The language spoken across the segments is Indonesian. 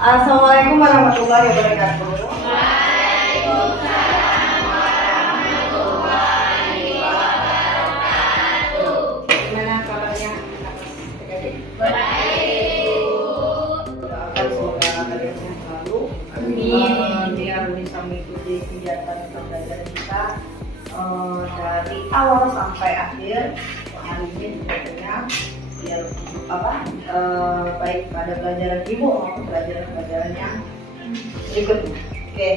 Assalamualaikum warahmatullahi wabarakatuh. Gimana kabarnya adik-adik? Doakan semoga kalian sehat selalu. Biar bisa mengikuti kegiatan pembelajaran kita dari awal sampai akhir hari ini tentunya biar baik pada pelajaran ibu maupun pelajaran yang berikutnya. Oke,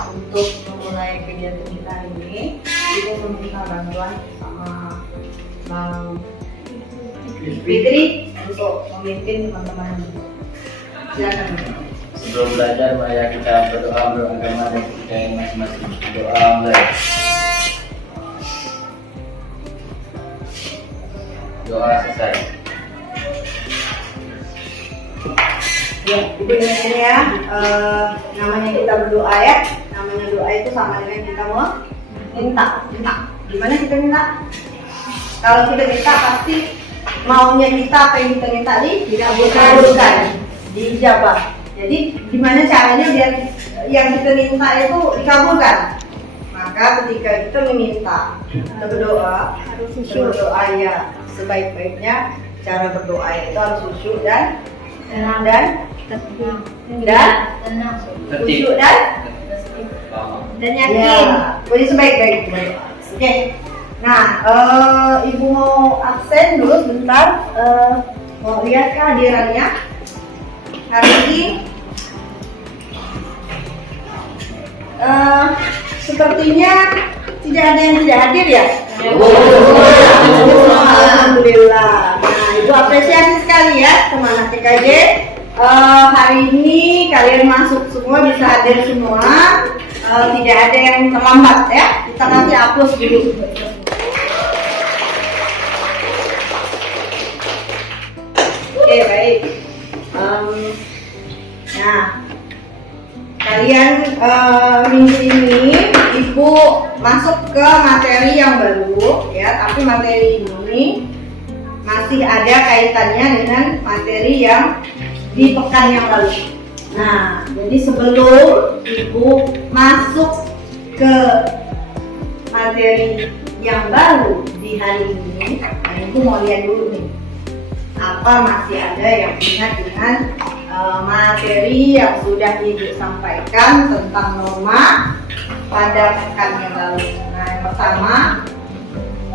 untuk memulai kegiatan kita ini, ibu meminta bantuan sama Bang Fitri untuk memimpin teman-teman. Silakan. Sebelum belajar, mari kita berdoa beragama dan kepercayaan masing-masing. Doa mulai. Doa selesai. Ya, ibu ingat ini ya, namanya kita berdoa ya. Namanya doa itu sama dengan kita mau minta. Gimana kita minta? Kalau kita minta pasti maunya kita, apa yang kita minta dikabulkan, dijabah. Jadi gimana caranya biar yang kita minta itu dikabulkan? Maka ketika kita meminta, kita berdoa, berdoa ya sebaik-baiknya. Cara berdoa itu harus khusyuk dan khusyuk dan yakin. Jadi sebaik-baiknya berdoa. Oke. Nah, ibu mau absen dulu sebentar. Mau lihat kehadirannya hari ini. Sepertinya tidak ada yang tidak hadir ya? Alhamdulillah. Nah, ibu apresiasi sekali ya teman TKJ. Hari ini kalian masuk semua, bisa hadir semua. Tidak ada yang terlambat ya. Kita kasih aplaus dulu. Oke, baik. Nah, kalian minggu ini ibu masuk ke materi yang baru ya, tapi materi ini masih ada kaitannya dengan materi yang di pekan yang lalu. Nah, jadi sebelum ibu masuk ke materi yang baru di hari ini, nah, ibu mau lihat dulu nih, apa masih ada yang ingat dengan materi yang sudah ibu sampaikan tentang norma pada pekan yang lalu. Nah, yang pertama,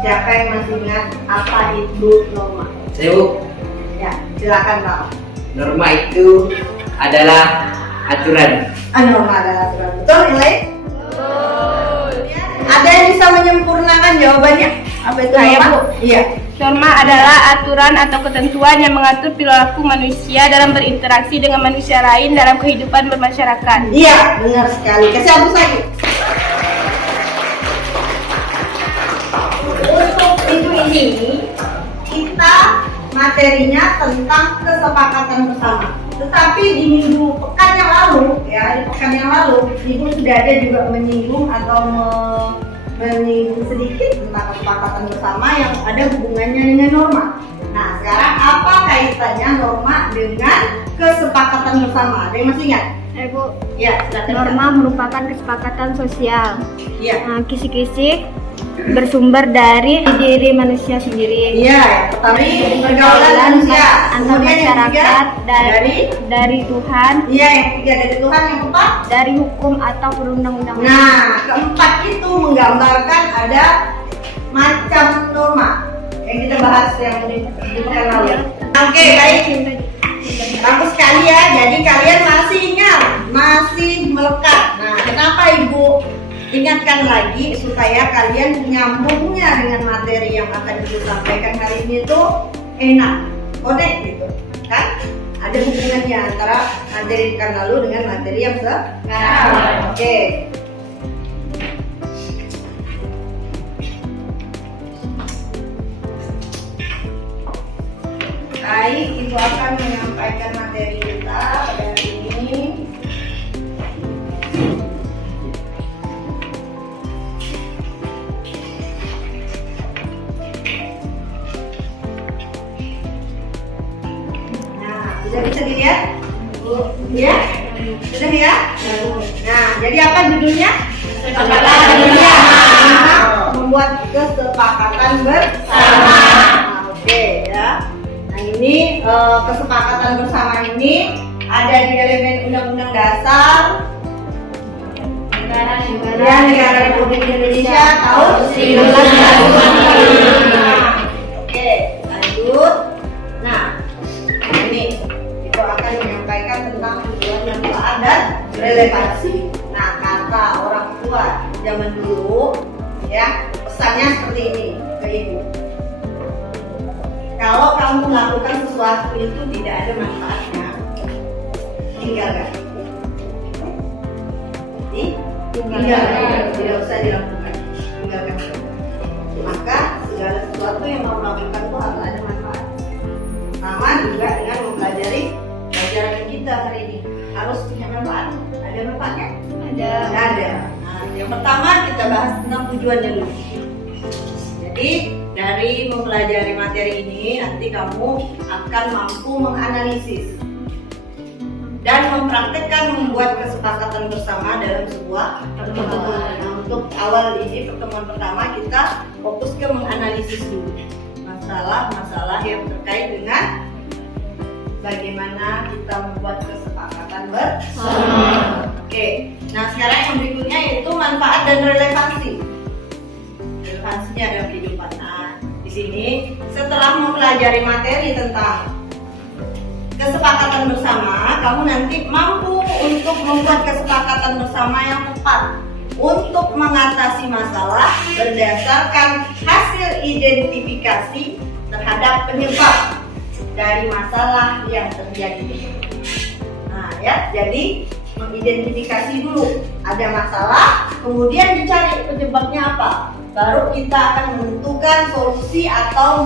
siapa yang masih ingat apa itu norma? Ibu, Ya, silakan Pak. norma itu adalah aturan. Norma adalah aturan. Betul, Ilai? Betul. Ada yang bisa menyempurnakan jawabannya? Apa itu Saya, norma? Bu. Iya. Norma adalah aturan atau ketentuan yang mengatur perilaku manusia dalam berinteraksi dengan manusia lain dalam kehidupan bermasyarakat. Iya, benar sekali. Kasih hapus lagi. Untuk minggu ini kita materinya tentang kesepakatan bersama. Tetapi di minggu pekan yang lalu, ya di pekan yang lalu, ibu sudah ada juga menyinggung atau menyinggung sedikit tentang kesepakatan bersama yang ada hubungannya dengan norma. Nah, sekarang apa kaitannya norma dengan kesepakatan bersama? Ada yang masih ingat? Bu, Ya, silakan. norma merupakan kesepakatan sosial. Iya. Kisi-kisi bersumber dari diri manusia sendiri. Iya, pertama pergaulan manusia, antar kemudian yang masyarakat ketiga, dari Tuhan, iya yang ketiga dari Tuhan, yang keempat. dari hukum atau perundang-undangan. Nah, keempat itu menggambarkan ada macam norma yang kita bahas yang di pekan lalu. Oke, baik. Bagus sekali ya. Jadi kalian masih ingat, masih melekat. Nah, kenapa Ibu ingatkan lagi supaya kalian nyambungnya dengan materi yang akan Ibu sampaikan hari ini tuh enak, connect gitu, kan? Ada hubungannya antara materi pekan lalu dengan materi yang sekarang. Oke. Baik, Ibu akan menyampaikan materi kita pada hari ini. Nah, sudah bisa dilihat Ya, sudah ya. Nah, jadi apa judulnya? Membuat kesepakatan bersama. Nah, oke ya. Nah ini kesepakatan bersama ini ada di elemen Undang-Undang Dasar Negara Republik Indonesia tahun 1945. Oke, lanjut. Nah, ini itu akan menyampaikan tentang tujuan, manfaat, dan relevansi. Nah, kata orang tua zaman dulu, ya pesannya seperti ini ke ibu. Kalau kamu melakukan sesuatu itu tidak ada manfaatnya, tinggalkan. Tinggalkan, tidak usah dilakukan, tinggalkan. Maka segala sesuatu yang mau melakukan itu harus ada manfaat. Sama juga dengan mempelajari pelajaran kita hari ini, harus punya manfaat. Ada manfaatnya? Ada. Nah, yang pertama kita bahas tentang tujuannya dulu. Jadi dari mempelajari materi ini nanti kamu akan mampu menganalisis dan mempraktekkan membuat kesepakatan bersama dalam sebuah pertemuan. Nah, untuk awal ini pertemuan pertama kita fokus ke menganalisis dulu masalah-masalah yang terkait dengan bagaimana kita membuat kesepakatan bersama. Oke. Nah, sekarang yang berikutnya yaitu manfaat dan relevansi. Relevansinya dalam kehidupan. Nah, di sini setelah mempelajari materi tentang kesepakatan bersama, kamu nanti mampu untuk membuat kesepakatan bersama yang tepat untuk mengatasi masalah berdasarkan hasil identifikasi terhadap penyebab dari masalah yang terjadi. Nah, ya, jadi mengidentifikasi dulu ada masalah, kemudian dicari penyebabnya apa. Baru kita akan menentukan solusi atau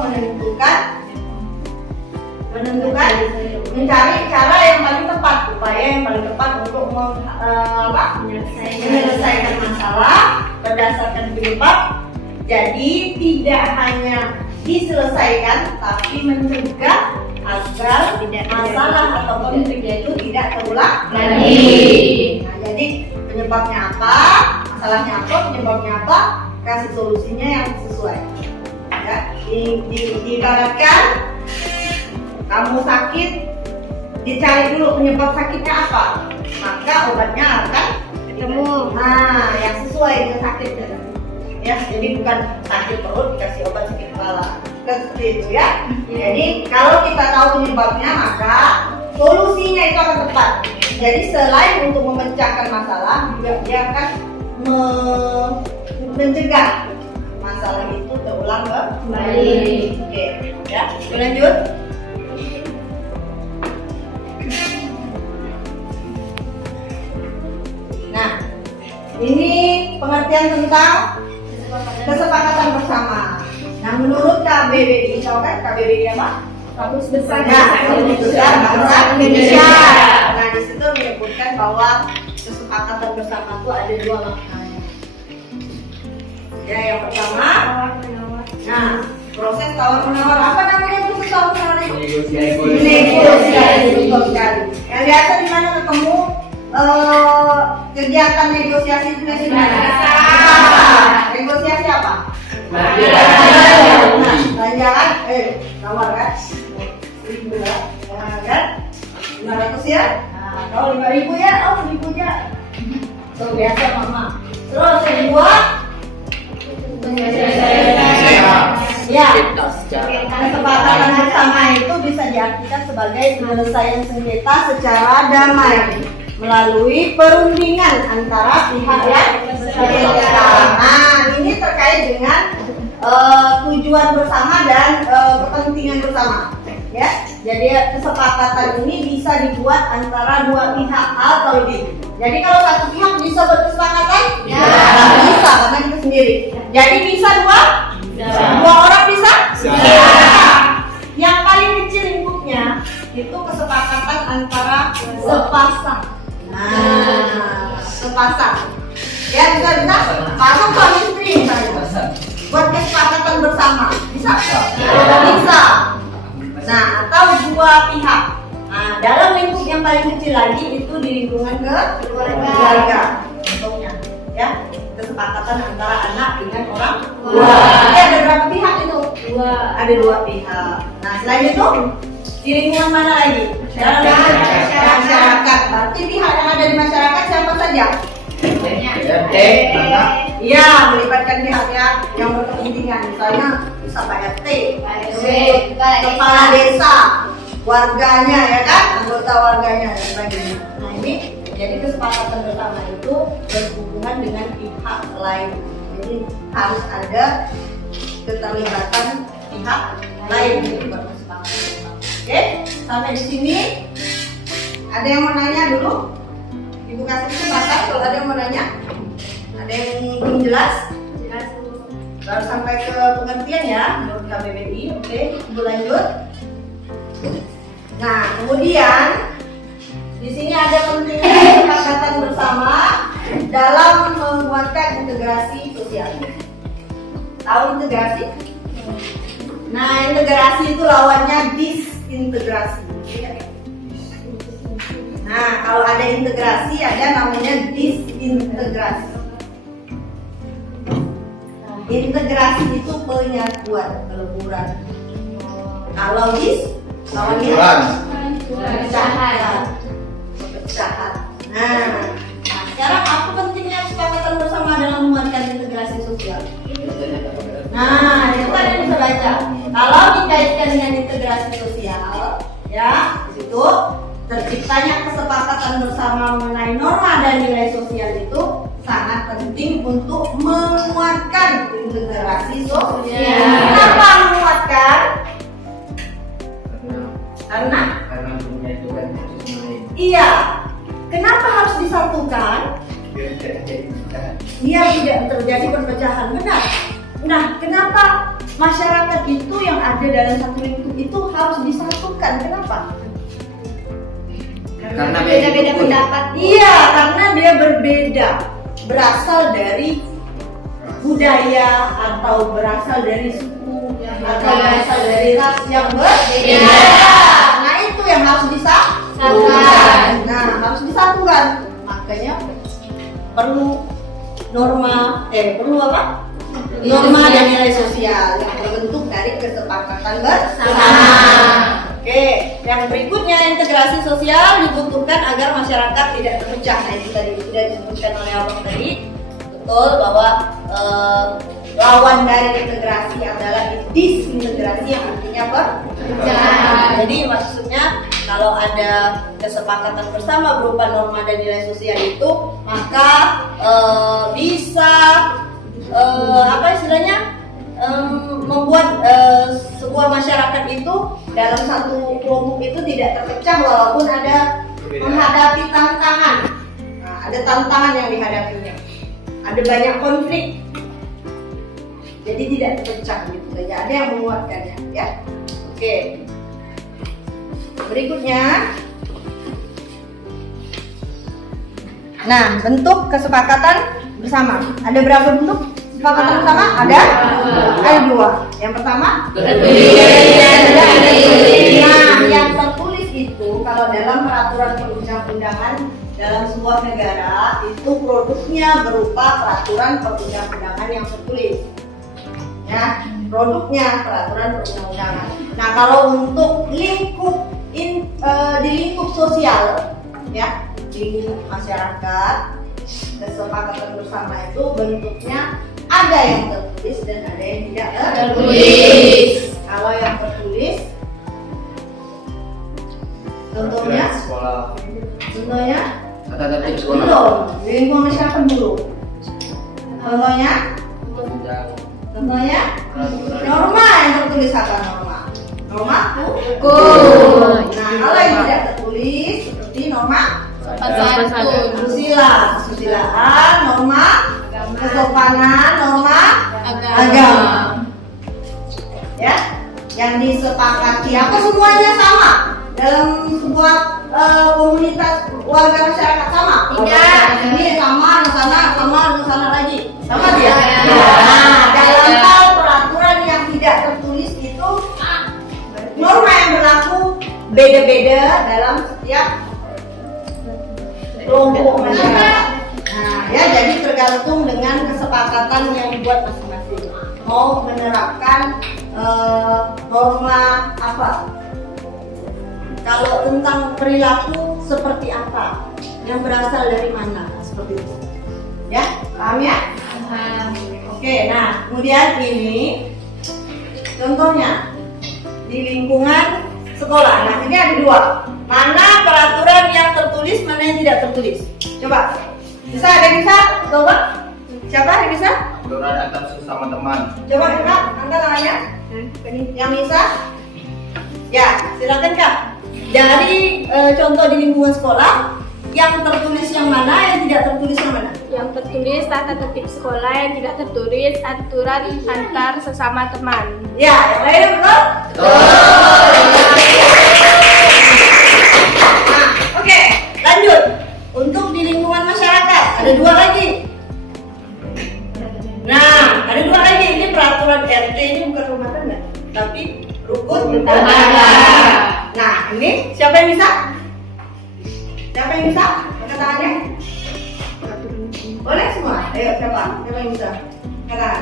mencari cara yang paling tepat, upaya yang paling tepat untuk menyelesaikan masalah berdasarkan penyebab. Jadi tidak hanya diselesaikan, tapi mencegah agar masalah atau konfliknya itu tidak terulang lagi. Nah, jadi penyebabnya apa, masalahnya apa, penyebabnya apa, kasih solusinya yang sesuai. Ya, diibaratkan kamu sakit, dicari dulu penyebab sakitnya apa, maka obatnya akan ketemu. Nah, yang sesuai dengan sakitnya. Ya, jadi bukan sakit perut dikasih obat sakit kepala, seperti itu ya. Jadi kalau kita tahu penyebabnya, maka solusinya itu akan tepat. Jadi selain untuk memecahkan masalah, juga dia akan mencegah masalah itu terulang kembali. Oke, ya, lanjut. Nah, ini pengertian tentang kesepakatan bersama. Nah, menurut KBBI, tahu kan KBBI apa? Kamus Besar Bahasa Indonesia. Nah, di situ menyebutkan bahwa kesepakatan bersama itu ada dua maknanya. Ya, yang pertama, nah, proses tawar menawar. Apa namanya proses tawar menawar itu? Negosiasi. Betul sekali. Yang biasa di mana ketemu kegiatan negosiasi itu di mana? Negosiasi apa? Belanjaan, nawar kan? 1.000 kan? 500 ya? Nah, kalau 5.000 ya? Oh, 1.000 ya? So, biasa mama. Terus yang kedua, ya, kesepakatan bersama itu bisa diartikan sebagai penyelesaian sengketa secara damai melalui perundingan antara pihak yang bersengketa. Nah, ini terkait dengan tujuan bersama dan kepentingan bersama. Ya, jadi kesepakatan ini bisa dibuat antara dua pihak atau lebih. Jadi kalau satu pihak bisa berkesepakatan, ya bisa karena kita sendiri. Jadi bisa dua orang bisa. Yang paling kecil lingkupnya itu kesepakatan antara sepasang. Nah, sepasang. Ya bisa pasang suami istri misalnya. Buat kesepakatan bersama bisa? Bisa. Nah, atau dua pihak. Nah, dalam lingkup yang yang paling kecil lagi itu di lingkungan keluarga. Contohnya, ya, kesepakatan antara anak dengan orang tua. Ada berapa pihak itu? Ada 2 pihak. Nah, selain itu di lingkungan mana lagi? Masyarakat. Berarti pihak yang ada di masyarakat siapa saja? RT, anak. Iya, melibatkan pihak-pihak yang berkepentingan. Misalnya bisa Pak RT, kepala desa, warganya, ya kan, anggota warganya dan sebagainya. Nah, ini jadi kesepakatan bersama itu berhubungan dengan pihak lain. Jadi harus ada keterlibatan pihak lain untuk bersepakatan. Oke, sampai di sini ada yang mau nanya dulu? Ibu kasih kesempatan kalau ada yang mau nanya. Ada yang belum jelas? Baru sampai ke pengertian ya menurut KBBI. Oke, ibu lanjut. Nah, kemudian di sini ada pentingnya kesepakatan bersama dalam menguatkan integrasi sosial. Tahu integrasi? Nah, integrasi itu lawannya disintegrasi. Nah, kalau ada integrasi ada namanya disintegrasi. Integrasi itu penyatuan, peleburan. Kalau lawannya pecahan. Nah, sekarang apa pentingnya kesepakatan bersama dalam menguatkan integrasi sosial? Nah, itu kan yang bisa baca. Kalau dikaitkan dengan integrasi sosial, ya, di situ terciptanya kesepakatan bersama mengenai norma dan nilai sosial itu sangat penting untuk menguatkan integrasi sosial. Kenapa menguatkan? Karena punya itu kan iya. Kenapa harus disatukan? Biar tidak terjadi perpecahan. Benar. Nah, kenapa masyarakat itu yang ada dalam satu lingkup itu harus disatukan? Kenapa? Karena beda-beda pendapat. Iya, karena dia berbeda, berasal dari budaya atau berasal dari suku atau berasal dari ras yang berbeda. Nah, itu yang harus disatukan. Nah, harus disatukan. Makanya perlu perlu apa? Norma dan nilai sosial yang terbentuk dari kesepakatan bersama. Oke, yang berikutnya integrasi sosial dibutuhkan agar masyarakat tidak terpecah. Nah, itu tadi sudah disebutkan oleh Abang tadi. Betul bahwa lawan dari integrasi adalah disintegrasi yang artinya perpecahan. Jadi maksudnya kalau ada kesepakatan bersama berupa norma dan nilai sosial itu, maka bisa apa istilahnya? Membuat sebuah masyarakat itu dalam satu kelompok itu tidak terpecah walaupun ada menghadapi tantangan. Nah, ada tantangan yang dihadapinya, ada banyak konflik, jadi tidak terpecah gitu saja. Ada yang menguatkannya, ya. Oke. Berikutnya, nah, bentuk kesepakatan bersama. Ada berapa bentuk? Kesepakatan bersama ada 2. Yang pertama nah, yang tertulis itu kalau dalam peraturan perundang-undangan dalam sebuah negara itu produknya berupa peraturan perundang-undangan yang tertulis. Ya, produknya peraturan perundang-undangan. Nah, kalau untuk di lingkup sosial, ya, di lingkup masyarakat, kesepakatan bersama itu bentuknya ada yang tertulis dan ada yang tidak tertulis. Kalau yang tertulis, contohnya kata tertib sekolah. belum, di lingkungan masyarakat belum. Contohnya norma yang tertulis apa norma? Norma hukum. Nah, kalau yang tidak tertulis seperti norma kesusilaan, norma kesopanan, norma agama. Ya, yang disepakati apa semuanya sama dalam sebuah komunitas warga masyarakat sama? Tidak. Ini sama, di sana lagi. Sama dia. Nah, dalam hal peraturan yang tidak tertulis itu norma yang berlaku beda-beda dalam setiap kelompok masyarakat. Nah, ya jadi tergantung dengan kesepakatan yang dibuat masing-masing. Mau menerapkan norma apa? Kalau tentang perilaku seperti apa? Yang berasal dari mana? Seperti itu. Ya, paham ya? Oke, nah kemudian ini contohnya di lingkungan sekolah. Nah ini ada dua. Mana peraturan yang tertulis, mana yang tidak tertulis? Coba. Bisa ada yang bisa? Coba. Siapa yang bisa? Aturan antar sesama teman. Coba Kak, angkat tangannya. Yang bisa? Ya, silakan Kak. Dari contoh di lingkungan sekolah, yang tertulis yang mana, yang tidak tertulis yang mana? Yang tertulis tata tertib sekolah, yang tidak tertulis aturan antar sesama teman. Ya, yang lain betul? Nah, oke, lanjut. Untuk di lingkungan masyarakat ada dua lagi. Nah, ada dua lagi. Ini peraturan RT, ini bukan rumah tangga, tapi rukun tetangga. Nah, ini siapa yang bisa? Siapa yang bisa? Angkat tangannya. Boleh semua? Ayo siapa? Siapa yang bisa? Katakan.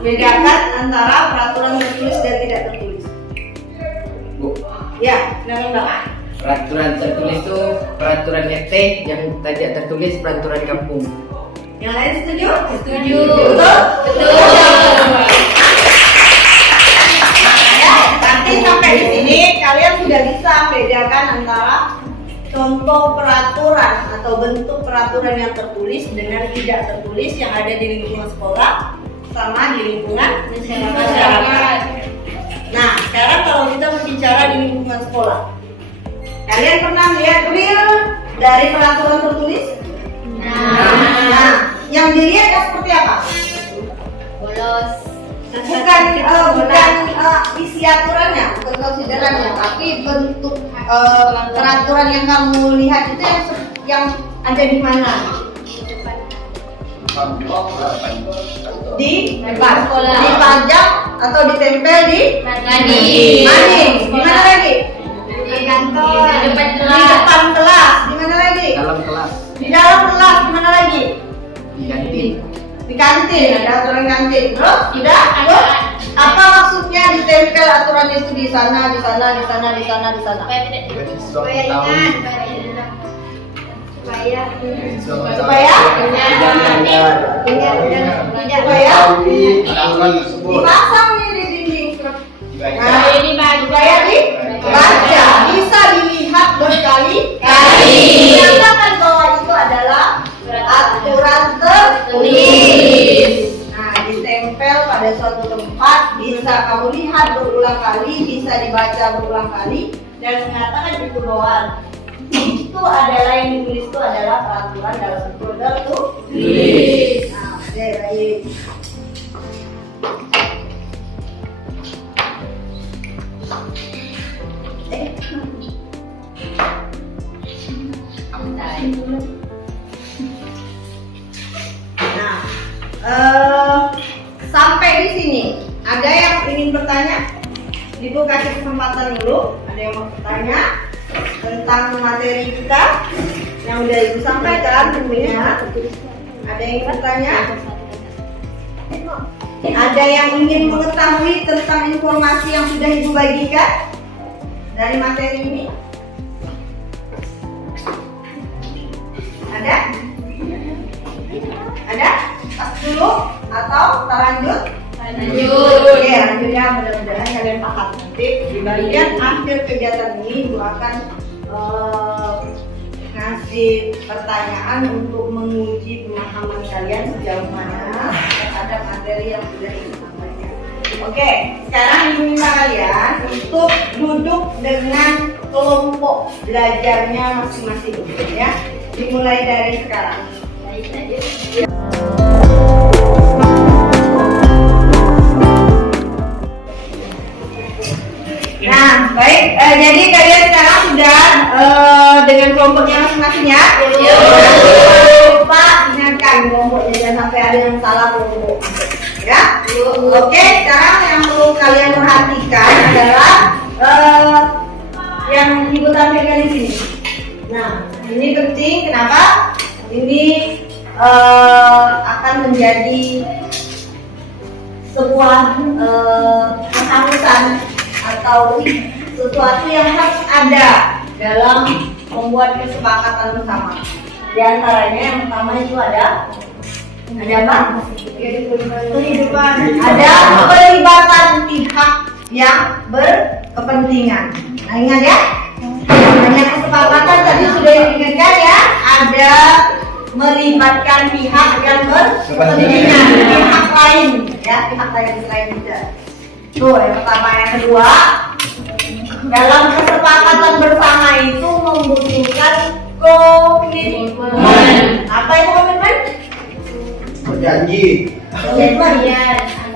Bedakan antara peraturan tertulis dan tidak tertulis. Bu, Ya, silakan Mbak. peraturan tertulis itu peraturan RT, yang tidak tertulis peraturan kampung. Yang lain setuju? Setuju. Betul? Betul. Ya, nanti sampai di sini kalian sudah bisa bedakan antara contoh peraturan atau bentuk peraturan yang tertulis dengan tidak tertulis yang ada di lingkungan sekolah sama di lingkungan masyarakat. Nah, sekarang kalau kita berbicara di lingkungan sekolah, kalian pernah lihat real dari peraturan tertulis? Nah, yang dilihat seperti apa? Bolos. Bukan isi aturannya, bukan konsiderannya, tapi bentuk peraturan yang kamu lihat itu yang ada di mana? Di depan sekolah. dipajang atau ditempel di Mading. Di mana lagi? Di kantor. Di depan Di depan kelas. Di mana lagi? Dalam kelas, Di dalam kelas. Di mana lagi? di kantin. Di kantin, ada aturan kantin. Terus sudah? Terus apa maksudnya ditempel aturan itu di sana, di sana, di sana, di sana, di sana? Supaya ingat. Supaya dipasang nih di dinding. Nah, Ini bagus. supaya dibaca, bisa dilihat berkali-kali. Kali. Nyatakan bahwa itu adalah aturan tertulis. Nah, ditempel pada suatu tempat, bisa kamu lihat berulang kali, bisa dibaca berulang kali, dan mengatakan itu bahwa itu adalah yang ditulis itu adalah peraturan dalam bentuk tertulis. Nah, oke, baik. Nah, sampai di sini ada yang ingin bertanya? Ibu kasih kesempatan dulu. Ada yang mau bertanya tentang materi kita yang udah Ibu sampaikan tentunya? Ada yang ingin bertanya? Ada yang ingin mengetahui tentang informasi yang sudah Ibu bagikan dari materi ini? Ada? Ada? Pas dulu atau lanjut? Lanjut. Oke, lanjut ya, mudah-mudahan kalian paham. Nanti di bagian akhir kegiatan ini Ibu akan ngasih pertanyaan untuk menguji pemahaman kalian sejauh mana terhadap materi yang sudah Ibu sampaikan. Oke, sekarang Ibu minta kalian untuk duduk dengan kelompok belajarnya masing-masing ya. Dimulai dari sekarang. Nah, baik. Jadi kalian sekarang sudah dengan kelompoknya masing-masing ya. Jangan lupa ingatkan kelompoknya, jangan sampai ada yang salah kelompok. Ya. Oke, sekarang yang perlu kalian perhatikan adalah yang Ibu tampilkan di sini. Nah, ini penting. Kenapa? Ini akan menjadi sebuah keharusan atau sesuatu yang harus ada dalam membuat kesepakatan bersama. Di antaranya yang pertama itu ada apa? Kehidupan. Ada pelibatan pihak yang berkepentingan. Nah, ingat ya. Hanya kesepakatan tadi sudah diingatkan ya. Ada melibatkan pihak yang berkepentingan, pihak lain ya, pihak lain selain kita. Tuh yang pertama. Yang kedua, dalam kesepakatan bersama itu membutuhkan komitmen. Apa itu komitmen? Berjanji. Komitmen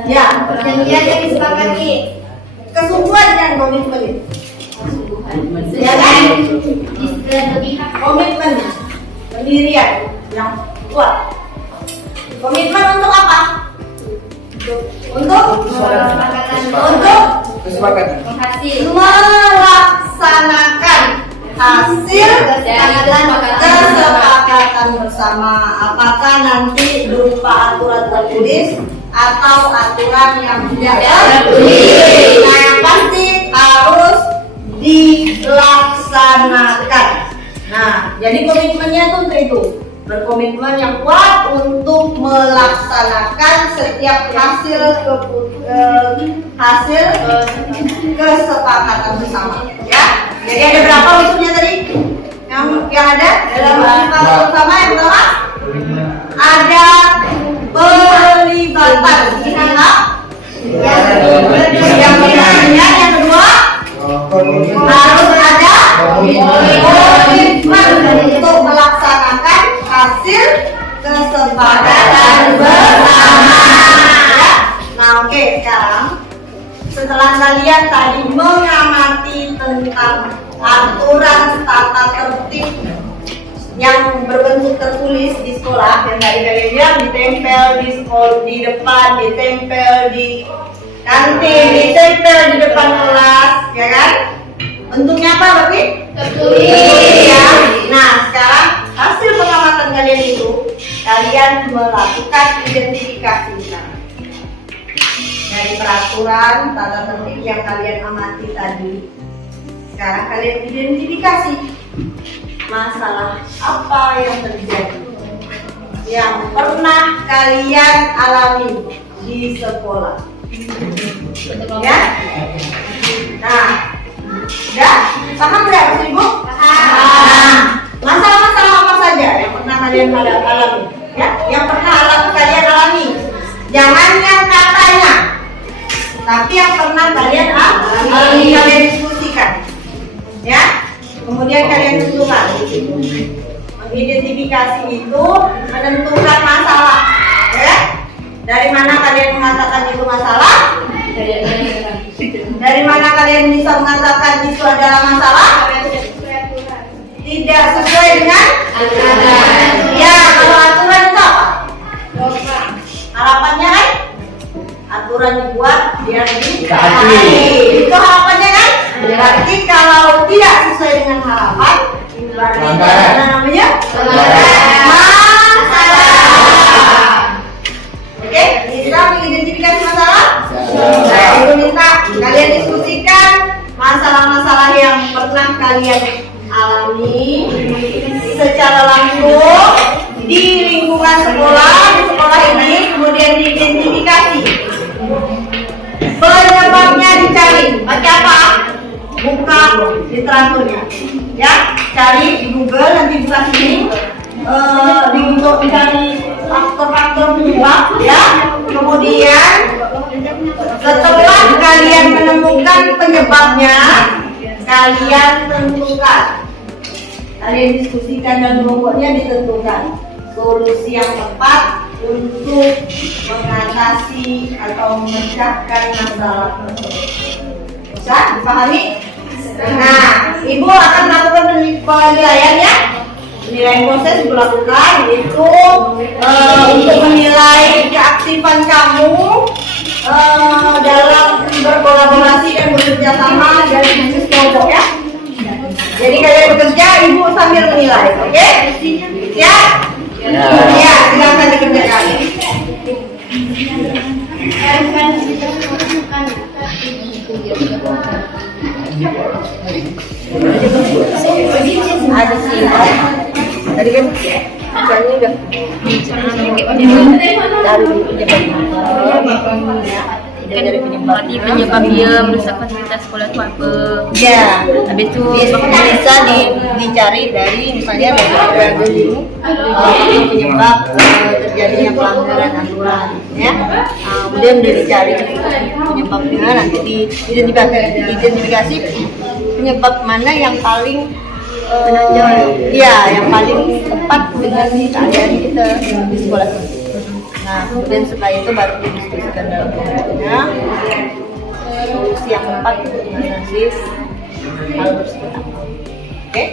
ya, perjanjian yang disepakati. Kesungguhan dan komitmen itu. Ya kan? Komitmen pendirian yang kuat. Komitmen untuk apa? Untuk Kesepakatan. melaksanakan hasil kesepakatan bersama. Apakah nanti berupa aturan tertulis atau aturan yang tidak tertulis? Nah, yang pasti harus dilaksanakan. Nah, jadi komitmennya tuh untuk itu, berkomitmen yang kuat untuk melaksanakan setiap hasil kesepakatan bersama. Ya, jadi ada berapa unsurnya tadi? Yang ada dalam kesepakatan bersama yang pertama ada pelibatan pihak yang pertama, yang kedua harus ada komitmen untuk melaksanakan hasil kesepakatan bersama. Ya. Nah, oke, sekarang setelah kalian tadi mengamati tentang aturan tata tertib yang berbentuk tertulis di sekolah, yang tadi kalian bilang ditempel di sekolah, di depan, ditempel di kantin, ditempel di depan kelas, ya kan? Bentuknya apa, Bapak? Tertulis. Ya. Nah, sekarang hasil pengamatan kalian itu, kalian melakukan identifikasi dari peraturan tata tertib yang kalian amati tadi. Sekarang kalian identifikasi masalah apa yang terjadi yang pernah kalian alami di sekolah. Ya? Nah, ya, paham nggak Ibu? Paham. Masalah-masalah apa saja yang pernah kalian alami? Ya, yang pernah kalian alami. Jangan yang katanya, tapi yang pernah kalian alami, kalian diskusikan. Ya, kemudian kalian tentukan. Mengidentifikasi itu menentukan masalah. Ya, dari mana kalian mengatakan itu masalah? Dari mana kalian bisa mengatakan itu adalah masalah? Tidak sesuai dengan aturan. Ya, kalau aturan itu apa? Harapannya kan? Aturan dibuat biar ditaati. Itu harapannya kan? Berarti kalau tidak sesuai dengan harapan, berarti itu namanya masalah. Oke, bisa mengidentifikasi masalah? Saya itu minta kalian diskusikan masalah-masalah yang pernah kalian alami secara langsung di lingkungan sekolah, di sekolah ini, kemudian diidentifikasi. Penyebabnya dicari. Baca apa? Buka literaturnya. Ya, cari di Google, nanti buka sini. Di Google cari faktor-faktor penyebab, ya. Kemudian setelah kalian menemukan penyebabnya, kalian tentukan, kalian diskusikan dan pokoknya ditentukan solusi yang tepat untuk mengatasi atau memecahkan masalah tersebut. Bisa dipahami? Nah, Ibu akan melakukan penilaian ya. Penilaian proses Ibu lakukan itu untuk menilai keaktifan kamu dalam berkolaborasi dan bekerja sama dari bisnis kelompok ya. Jadi kalian bekerja, Ibu sambil sambil menilai, oke? Ya? Ya, silakan dikerjakan. Ada sih. Tadi kan misalnya udah dari penyebab dia merusak fasilitas sekolah itu apa? ya, Habis itu bisa dicari dari misalnya dari keluarga ini penyebab terjadinya pelanggaran aturan, ya. Kemudian udah dicari penyebabnya, nanti diidentifikasi penyebab mana yang paling yang paling tepat dengan keadaan kita di sekolah. Nah, kemudian setelah itu baru didiskusikan dalam kelompoknya solusi yang tepat untuk mengatasi hal tersebut. Oke?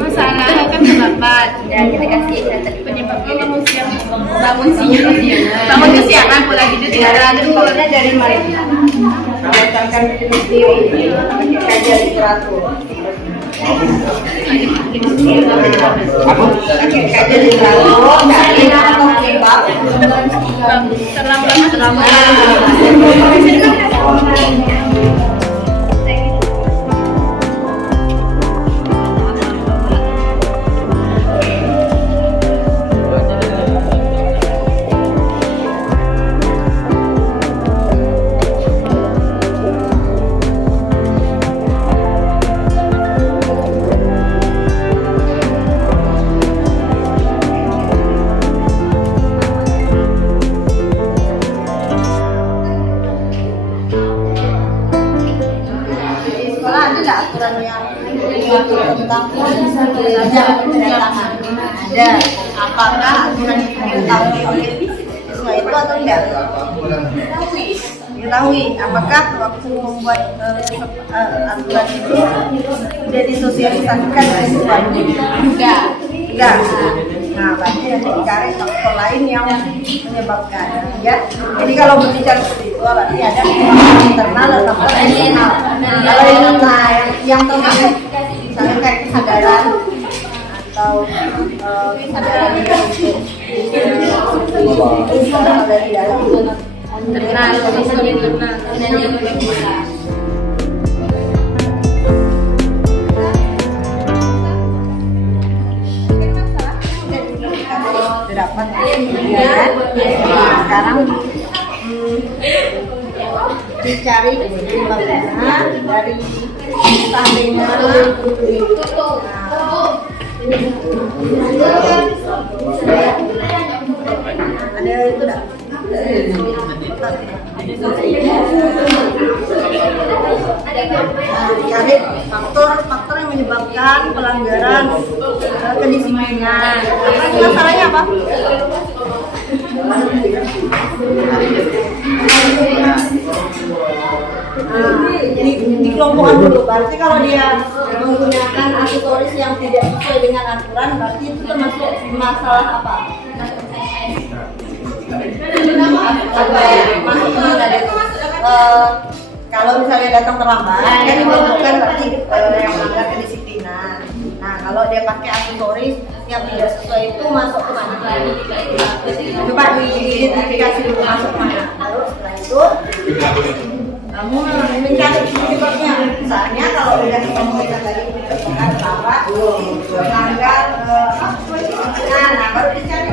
masalah kan terlambat dan kita kasih penyebabnya bangun kesiangan pola hidup tidak ada Keluarnya dari mereka berdasarkan sendiri kajian literatur. Kajian literatur dari penyebab terlambat. aturan yang mengatur tentang belajar kedatangan ada, apakah aturan itu diketahui oleh siswa itu atau tidak? Diketahui. Apakah waktu membuat aturan itu sudah disosialisasikan oleh siswa? Enggak. Nah, berarti nanti dicari faktor lain yang menyebabkan, ya. Jadi kalau berbicara seperti itu, berarti ada faktor internal dan faktor eksternal. Kalau yang termasuk misalnya kayak kesadaran atau kesadaran untuk ada di dalam internal. Dapat ya. Sekarang dicari penyebabnya dari sampingnya. Ada itu enggak? Cari faktor yang menyebabkan pelanggaran kedisiplinan. Masalahnya apa? Dikelompokkan dulu. Berarti kalau dia menggunakan aksesoris yang tidak sesuai dengan aturan, berarti itu termasuk masalah apa? Masuk kemana dia? Kalau misalnya datang terlambat, kan bukan berarti yang melanggar kedisiplinan. Nah, kalau dia pakai aksesoris yang tidak sesuai itu masuk ke mana? Coba diidentifikasi dulu masuk mana. Lalu setelah itu kamu mencari penyebabnya. Misalnya kalau udah ketemu kita tadi menyebabkan terlambat, melanggar kedisiplinan, nah baru dicari.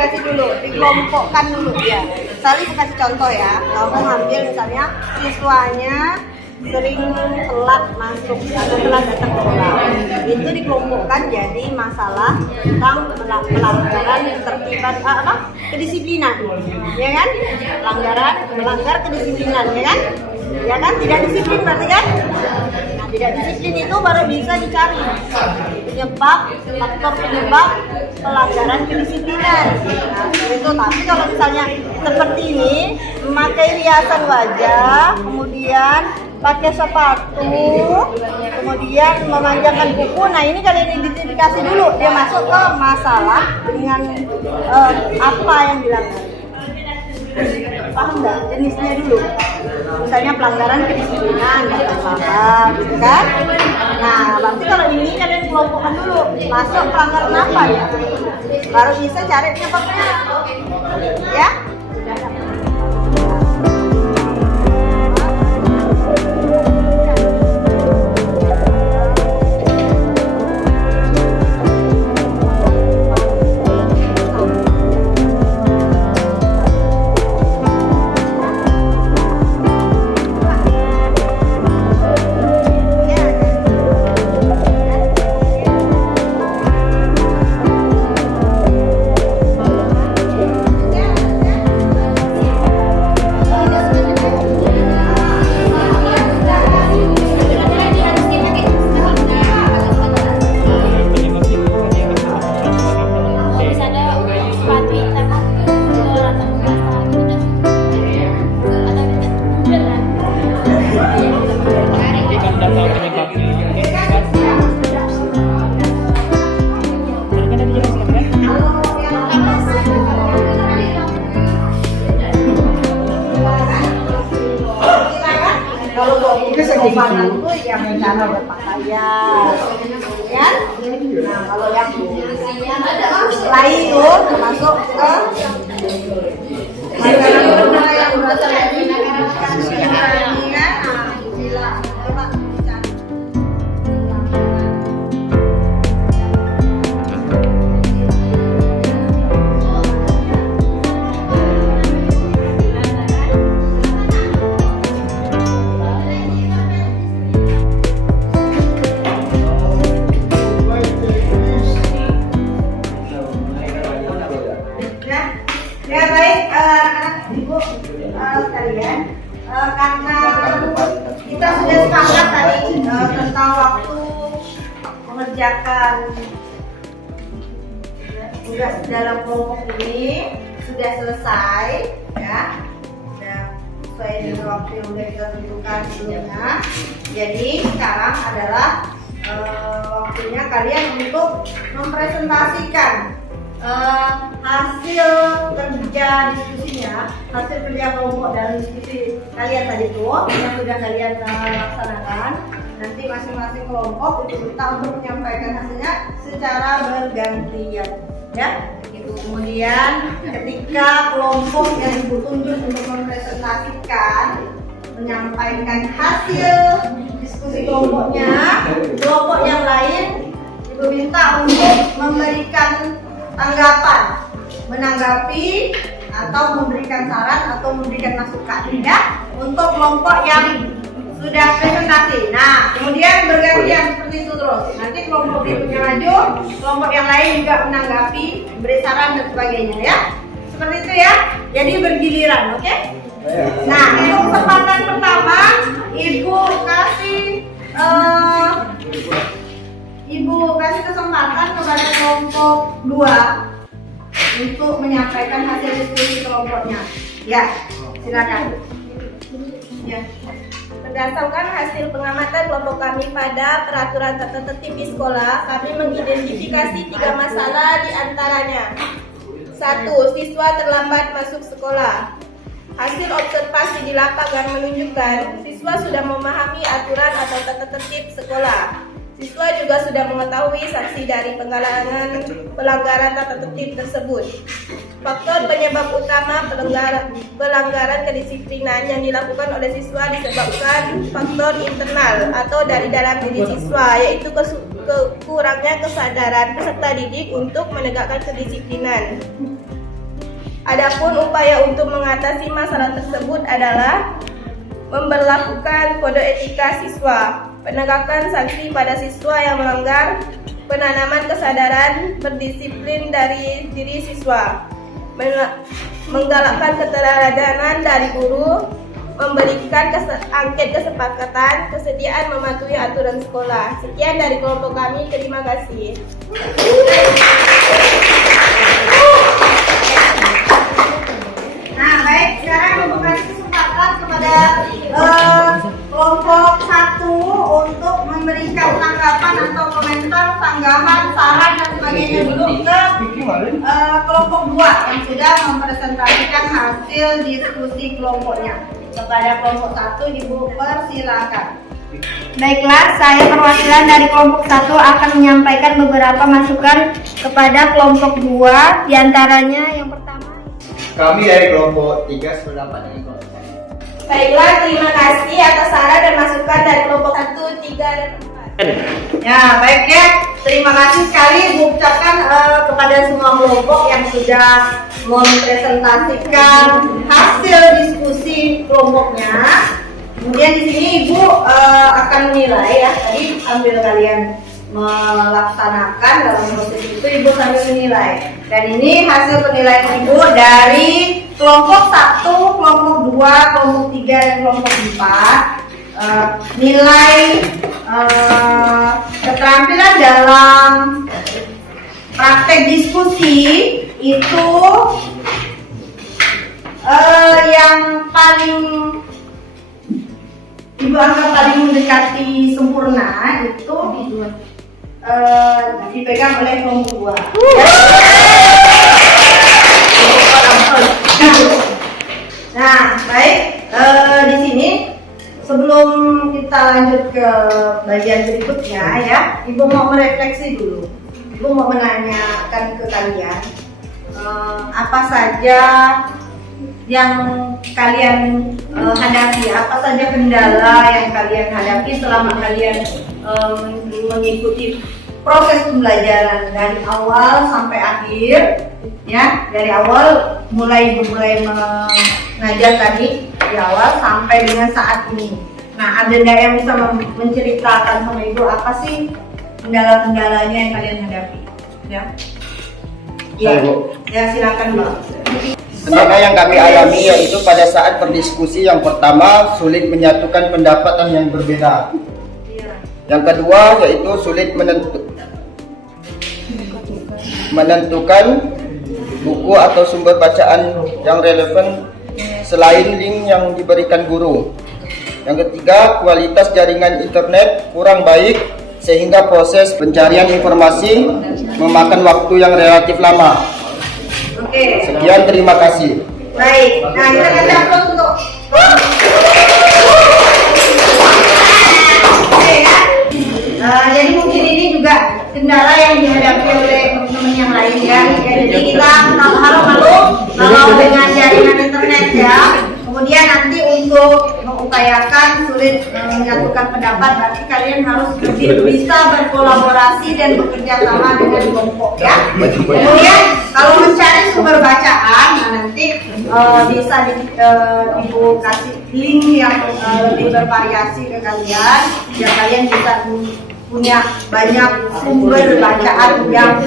diklasifikasi dulu, dikelompokkan dulu ya. Misalnya saya kasih contoh ya, kamu ambil misalnya siswanya sering telat masuk atau telat datang ke sekolah, itu dikelompokkan jadi masalah tentang pelanggaran ketertiban kedisiplinan, ya kan? Melanggar kedisiplinan, ya kan? Ya kan, tidak disiplin berarti kan? Nah, tidak disiplin itu baru bisa dicari faktor penyebab pelanggaran kedisiplinan. Nah, itu. Tapi kalau misalnya seperti ini, memakai riasan wajah, kemudian pakai sepatu, kemudian memanjangkan kuku. Nah, ini kalian identifikasi dulu, dia masuk ke masalah dengan apa yang dilanggar. Paham nggak? Jenisnya dulu. Misalnya pelanggaran kedisiplinan, kata salah, gitu kan? Nah, berarti kalau ini kalian kelompokkan dulu, masuk pelanggaran apa ya? Baru bisa cari penyebabnya, ya? Kesopanan itu yang cara berpakaian, ya. Nah, kalau yang lain itu termasuk ke makanan yang berasal ya. Baik, anak ibu sekalian, karena kita sudah sepakat tadi tentang waktu mengerjakan tugas dalam kelompok ini sudah selesai, ya, sudah sesuai dengan waktu yang sudah kita tentukan sebelumnya. Jadi sekarang adalah waktunya kalian untuk mempresentasikan hasil kerja diskusinya, hasil kerja kelompok dalam diskusi kalian tadi itu yang sudah kalian laksanakan. Nanti masing-masing kelompok diminta untuk menyampaikan hasilnya secara bergantian, ya. Kemudian ketika kelompok yang ditunjuk untuk mempresentasikan menyampaikan hasil diskusi kelompoknya, kelompok yang lain diminta untuk memberikan tanggapan, menanggapi atau memberikan saran atau memberikan masukan, ya, untuk kelompok yang sudah presentasi. Nah, kemudian bergantian seperti itu terus. Nanti kelompok berikutnya maju, kelompok yang lain juga menanggapi, beri saran dan sebagainya, ya. Seperti itu ya. Jadi bergiliran, oke? Nah, untuk kesempatan pertama, Ibu kasih kesempatan kepada kelompok 2 untuk menyampaikan hasil diskusi kelompoknya. Ya, silakan. Ya. Berdasarkan hasil pengamatan kelompok kami pada peraturan tata tertib di sekolah, kami mengidentifikasi 3 masalah di antaranya. 1. Siswa terlambat masuk sekolah. Hasil observasi di lapangan menunjukkan siswa sudah memahami aturan atau tata tertib sekolah. Siswa juga sudah mengetahui sanksi dari pelanggaran tata tertib tersebut. Faktor penyebab utama pelanggaran kedisiplinan yang dilakukan oleh siswa disebabkan faktor internal atau dari dalam diri siswa, yaitu kurangnya kesadaran peserta didik untuk menegakkan kedisiplinan. Adapun upaya untuk mengatasi masalah tersebut adalah memberlakukan kode etika siswa, penegakan sanksi pada siswa yang melanggar, penanaman kesadaran berdisiplin dari diri siswa, menggalakkan keteladanan dari guru, memberikan angket kesepakatan, kesediaan mematuhi aturan sekolah. Sekian dari kelompok kami, terima kasih. Nah, baik, sekarang membuka kesempatan kepada kelompok 1 untuk memberikan tanggapan atau komentar, tanggapan, saran dan sebagainya dulu ke kelompok 2 yang sudah mempresentasikan hasil diskusi kelompoknya. Kepada kelompok 1, Ibu persilakan. Baiklah, saya perwakilan dari kelompok 1 akan menyampaikan beberapa masukan kepada kelompok 2, diantaranya yang pertama. Kami dari kelompok 3 sependapat dengan kelompok 1. Baiklah, terima kasih atas saran dan masukan dari kelompok 1, 3, dan 4. Ya, baik ya. Terima kasih sekali Ibu ucapkan kepada semua kelompok yang sudah mempresentasikan hasil diskusi kelompoknya. Kemudian di sini Ibu akan menilai ya. Tadi sambil kalian melaksanakan dalam proses itu Ibu sambil menilai. Dan ini hasil penilaian Ibu dari kelompok 1, kelompok 2, kelompok 3 dan kelompok 4. Nilai keterampilan dalam praktek diskusi itu yang paling Ibu anggap paling mendekati sempurna itu dipegang oleh kelompok 2. Nah, baik, di sini sebelum kita lanjut ke bagian berikutnya ya, Ibu mau merefleksi dulu. Ibu mau menanyakan ke kalian apa saja yang kalian hadapi, apa saja kendala yang kalian hadapi selama kalian mengikuti proses pembelajaran dari awal sampai akhir ya, dari awal mulai mengajar tadi di awal sampai dengan saat ini. Nah, ada nggak yang bisa menceritakan sama Ibu apa sih kendala-kendalanya yang kalian hadapi? Ya, Saya, Bu. Ya silakan Mbak. Kendala yang kami alami yaitu pada saat berdiskusi yang pertama sulit menyatukan pendapatan yang berbeda. Iya. Yang kedua yaitu sulit menentukan buku atau sumber bacaan yang relevan selain link yang diberikan guru. Yang ketiga, kualitas jaringan internet kurang baik sehingga proses pencarian informasi memakan waktu yang relatif lama. Oke. Sekian, terima kasih. Baik. Nah, kita kasih aplaus untuk Oke ya. Jadi mungkin ini juga kendala yang dihadapi oleh teman-teman yang lain ya. Jadi kita kalau dengan jaringan internet ya. Kemudian nanti untuk mengupayakan sulit menyatukan pendapat, berarti kalian harus lebih bisa berkolaborasi dan bekerja sama dengan kelompok ya. Kemudian kalau mencari sumber bacaan, nah nanti bisa Ibu kasih link yang lebih bervariasi ke kalian, biar kalian bisa punya banyak sumber bacaan yang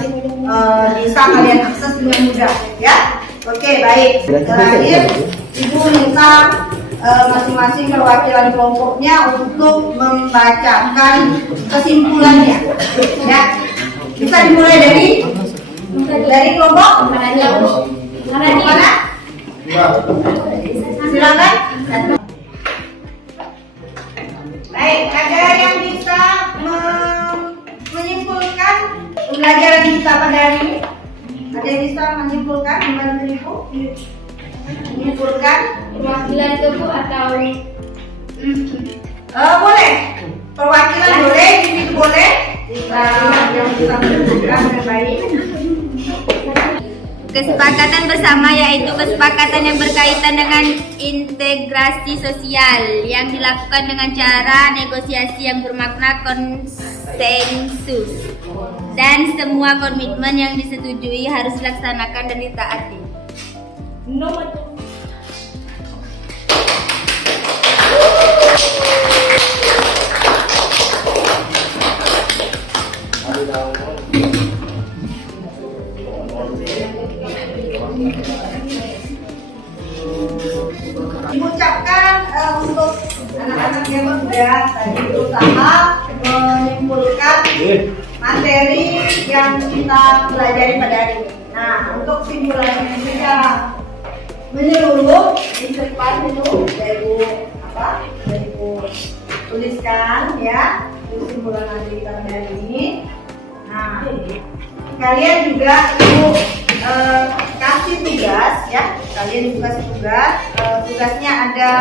bisa kalian akses dengan mudah ya. Oke, baik. Terakhir, Ibu minta masing-masing perwakilan kelompoknya untuk membacakan kesimpulannya. Ya, bisa dimulai dari kelompok mana? Silakan. Baik, ada yang bisa menyimpulkan pembelajaran kita pada hari ini? Ada yang bisa menyimpulkan membantu Ibu? Menyimpulkan Perwakilan itu Bu atau boleh, perwakilan boleh, individu boleh. Yang bisa menyimpulkan dengan baik. kesepakatan bersama, yaitu kesepakatan yang berkaitan dengan integrasi sosial yang dilakukan dengan cara negosiasi yang bermakna konsensus, dan semua komitmen yang disetujui harus dilaksanakan dan ditaati. Nomor 2. Diucapkan untuk anak-anak yang sudah tadi berusaha menyimpulkan materi yang kita pelajari pada hari ini. Nah, untuk simulasinya juga menyeluruh di depan itu dari ibu tuliskan ya simulasi kita pada hari ini. Nah, kalian juga ibu kasih tugas ya, kalian juga kasih tugas. Tugasnya ada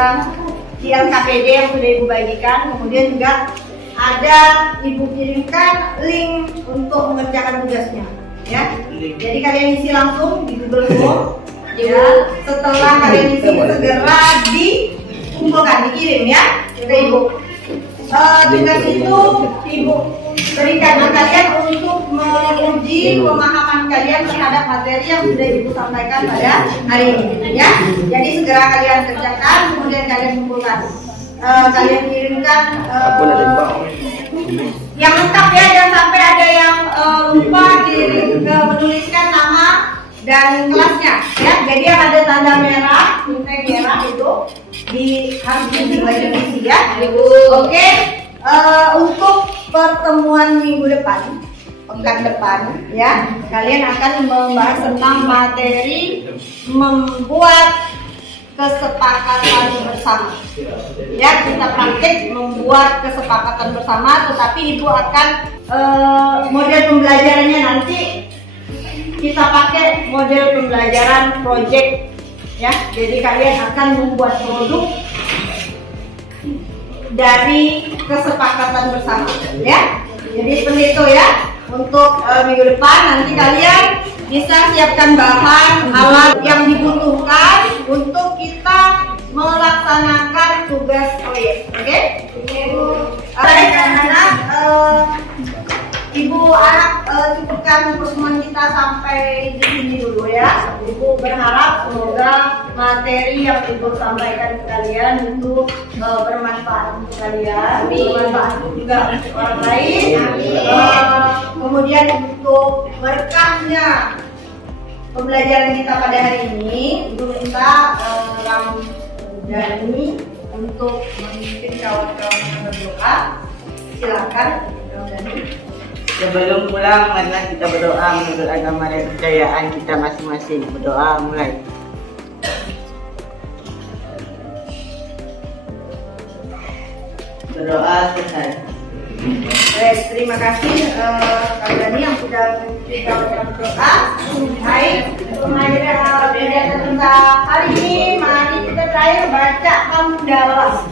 di LKPD yang sudah ibu bagikan, kemudian juga ada ibu kirimkan link untuk mengerjakan tugasnya ya. Jadi kalian isi langsung di Google Form ya. Setelah kalian isi segera dikumpulkan, dikirim ya ke ibu. Tugas itu ibu berikan ke kalian untuk menguji pemahaman kalian terhadap materi yang sudah ibu sampaikan pada hari ini ya. Jadi segera kalian kerjakan, kemudian kalian kumpulkan, kalian kirimkan yang lengkap ya, jangan sampai ada yang lupa menuliskan nama dan kelasnya ya. Jadi yang ada tanda merah, kuning merah itu harus diisi ya. Oke. Untuk pertemuan minggu depan, pekan depan ya, kalian akan membahas tentang materi membuat kesepakatan bersama ya. Kita praktik membuat kesepakatan bersama, tetapi ibu akan model pembelajarannya nanti kita pakai model pembelajaran project ya. Jadi kalian akan membuat produk dari kesepakatan bersama ya. Jadi seperti itu ya. Untuk minggu depan nanti kalian bisa siapkan bahan alat yang dibutuhkan untuk kita melaksanakan tugas proyek. Oke? Baik anak-anak, ibu anak cukupkan pertemuan kita sampai di sini dulu ya. Ibu berharap semoga materi yang ibu sampaikan ke kalian itu bermanfaat untuk kalian, bermanfaat juga untuk orang lain. Kemudian untuk berkahnya pembelajaran kita pada hari ini, ibu minta Ramdhani untuk memimpin kawan-kawan yang berdoa. Silakan Ramdhani. Sebelum pulang, marilah kita berdoa menurut agama dan kepercayaan kita masing-masing. Berdoa mulai. Berdoa selesai. Baik, terima kasih Kak Dani yang sudah kita berdoa. Baik, pembelajaran kita hari ini, mari kita terakhir baca hamdalah.